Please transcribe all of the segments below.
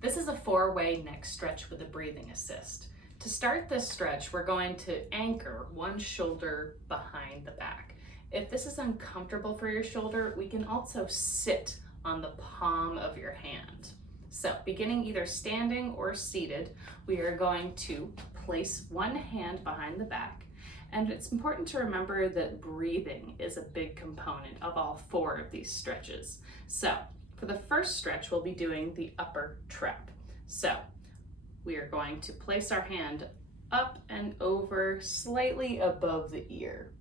This is a 4-way neck stretch with a breathing assist. To start this stretch, we're going to anchor one shoulder behind the back. If this is uncomfortable for your shoulder, we can also sit on the palm of your hand. So beginning either standing or seated, we are going to place one hand behind the back. And it's important to remember that breathing is a big component of all 4 of these stretches. So for the first stretch, we'll be doing the upper trap. So we are going to place our hand up and over, slightly above the ear.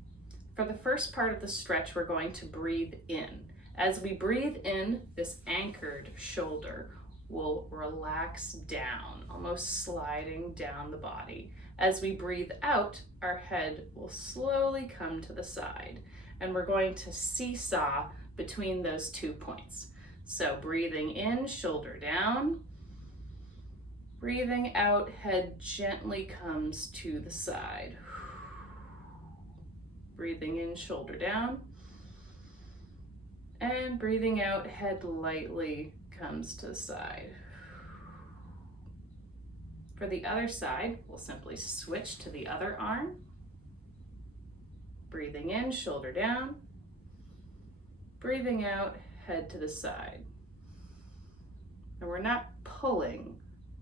For the first part of the stretch, we're going to breathe in. As we breathe in, this anchored shoulder will relax down, almost sliding down the body. As we breathe out, our head will slowly come to the side, and we're going to seesaw between those 2 points. So breathing in, shoulder down. Breathing out, head gently comes to the side. Breathing in, shoulder down. And breathing out, head lightly comes to the side. For the other side, we'll simply switch to the other arm. Breathing in, shoulder down. Breathing out, head to the side. And we're not pulling,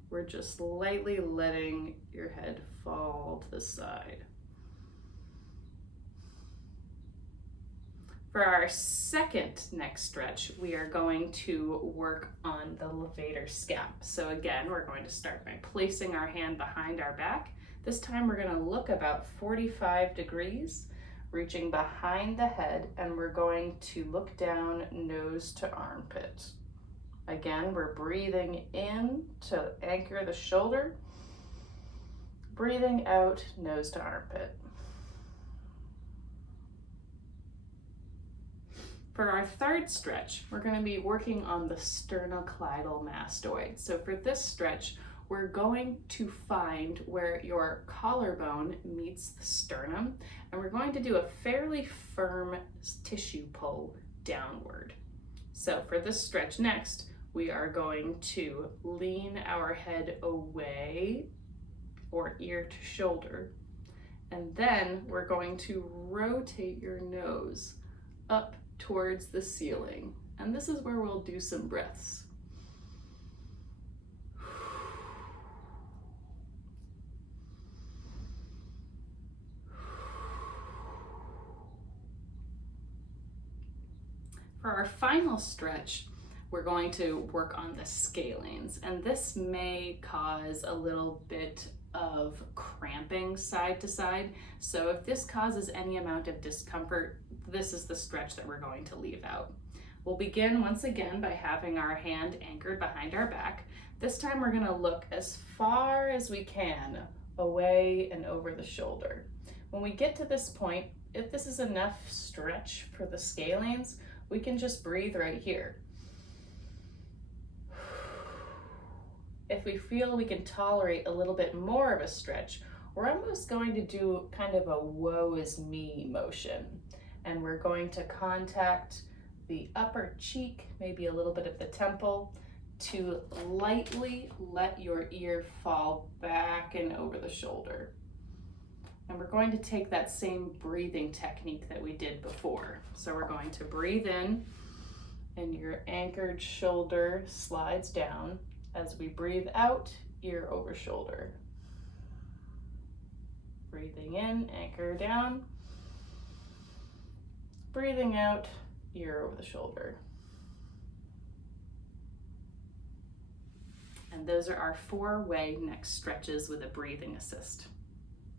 we're just lightly letting your head fall to the side. For our second neck stretch, we are going to work on the levator scap. So again, we're going to start by placing our hand behind our back. This time we're going to look about 45 degrees, reaching behind the head, and we're going to look down nose to armpit. Again, we're breathing in to anchor the shoulder, breathing out nose to armpit. For our third stretch, we're going to be working on the sternocleidomastoid mastoid. So for this stretch, we're going to find where your collarbone meets the sternum, and we're going to do a fairly firm tissue pull downward. So for this stretch next, we are going to lean our head away, or ear to shoulder, and then we're going to rotate your nose up towards the ceiling. And this is where we'll do some breaths. For our final stretch, we're going to work on the scalenes, and this may cause a little bit of cramping side to side. So if this causes any amount of discomfort, this is the stretch that we're going to leave out. We'll begin once again by having our hand anchored behind our back. This time we're going to look as far as we can away and over the shoulder. When we get to this point, if this is enough stretch for the scalenes, we can just breathe right here. If we feel we can tolerate a little bit more of a stretch, we're almost going to do kind of a woe is me motion. And we're going to contact the upper cheek, maybe a little bit of the temple, to lightly let your ear fall back and over the shoulder. And we're going to take that same breathing technique that we did before. So we're going to breathe in, and your anchored shoulder slides down. As we breathe out, ear over shoulder. Breathing in, anchor down. Breathing out, ear over the shoulder. And those are our 4-way neck stretches with a breathing assist.